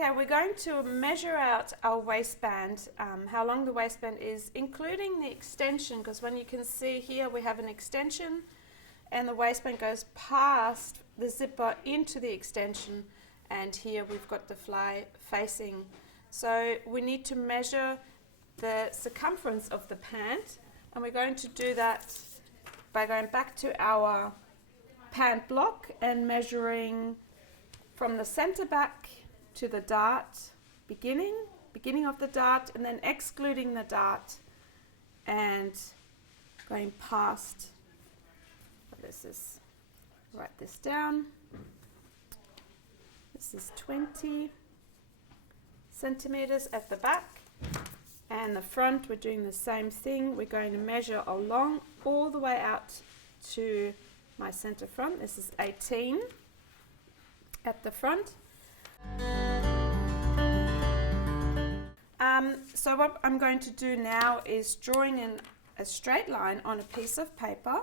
Okay, we're going to measure out our waistband, how long the waistband is, including the extension, because when you can see here we have an extension and the waistband goes past the zipper into the extension, and here we've got the fly facing. So we need to measure the circumference of the pant, and we're going to do that by going back to our pant block and measuring from the center back to the dart beginning of the dart, and then excluding the dart and going past. This is, write this down. This is 20 centimeters at the back, and the front we're doing the same thing. We're going to measure along all the way out to my center front. This is 18 at the front. So what I'm going to do now is drawing in a straight line on a piece of paper.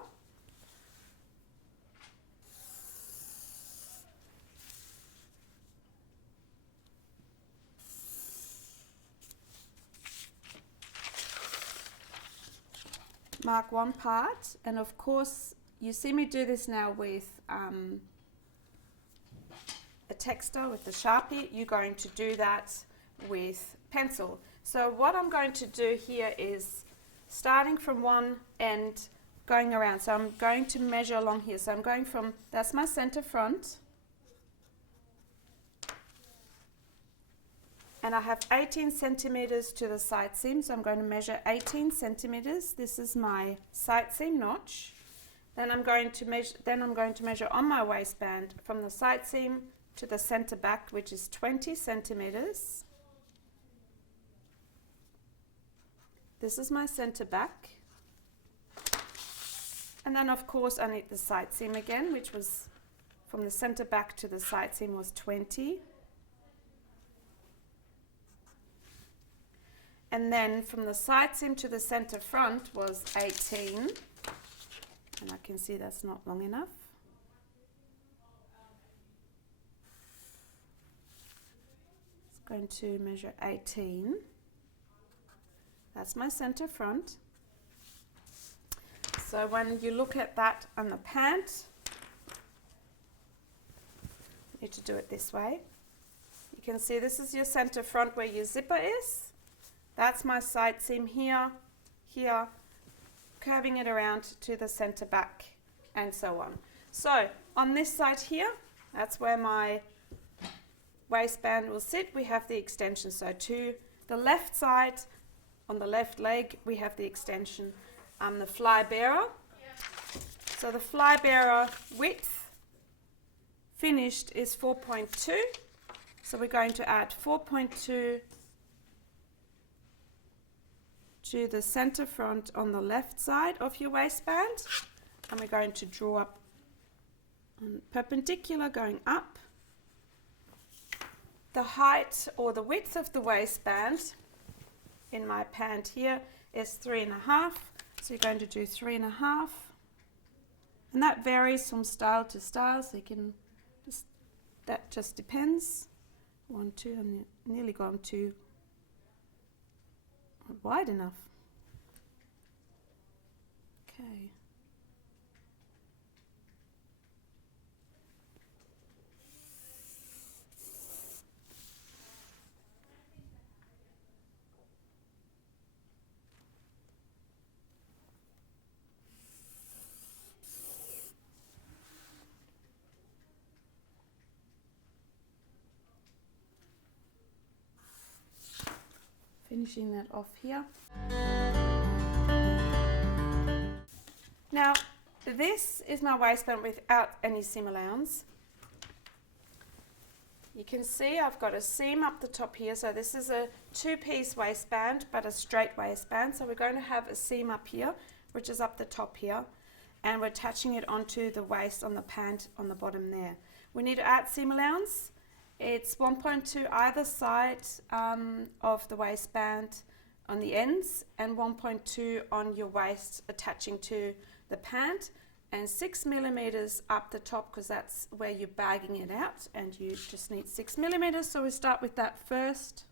Mark one part, and of course you see me do this now with a texter, with the Sharpie. You're going to do that with pencil. So what I'm going to do here is starting from one end going around. So I'm going to measure along here. So I'm going from, that's my center front, and I have 18 centimeters to the side seam, so I'm going to measure 18 centimeters. This is my side seam notch. Then I'm going to measure on my waistband from the side seam to the center back, which is 20 centimeters. This is my center back. And then of course I need the side seam again, which was from the center back to the side seam was 20. And then from the side seam to the center front was 18. And I can see that's not long enough. It's going to measure 18. That's my center front. So when you look at that on the pant, you need to do it this way. You can see this is your center front where your zipper is. That's my side seam here, here, curving it around to the center back, and so on. So on this side here, that's where my waistband will sit. We have the extension. So to the left side, on the left leg, we have the extension. The fly bearer. So the fly bearer width finished is 4.2. So we're going to add 4.2 to the center front on the left side of your waistband, and we're going to draw up perpendicular going up. The height or the width of the waistband in my pant here is 3.5, so you're going to do 3.5, and that varies from style to style, so you can just, that just depends. 1, 2, I'm nearly gone to wide enough. Okay. Finishing that off here. Now, this is my waistband without any seam allowance. You can see I've got a seam up the top here, so this is a two-piece waistband, but a straight waistband. So we're going to have a seam up here, which is up the top here, and we're attaching it onto the waist on the pant on the bottom there. We need to add seam allowance. It's 1.2 either side of the waistband on the ends, and 1.2 on your waist attaching to the pant. and 6 millimeters up the top, because that's where you're bagging it out, and you just need 6 millimeters. So we start with that first.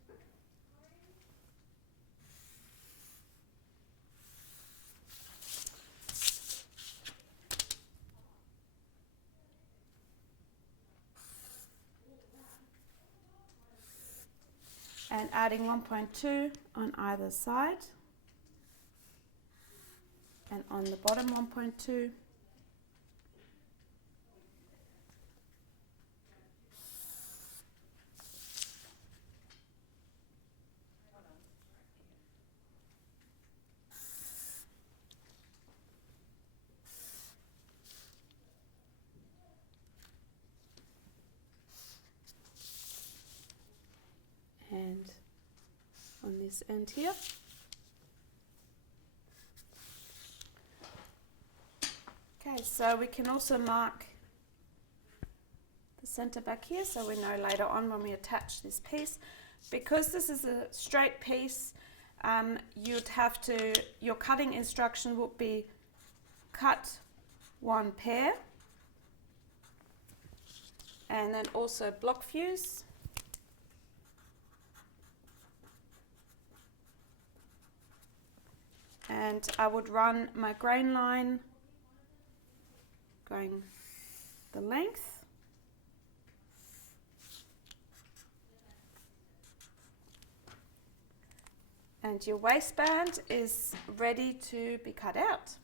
And adding 1.2 on either side, and on the bottom 1.2. And on this end here. Okay, so we can also mark the center back here, so we know later on when we attach this piece. Because this is a straight piece, you'd have to, your cutting instruction would be cut one pair, and then also block fuse. And I would run my grain line going the length. And your waistband is ready to be cut out.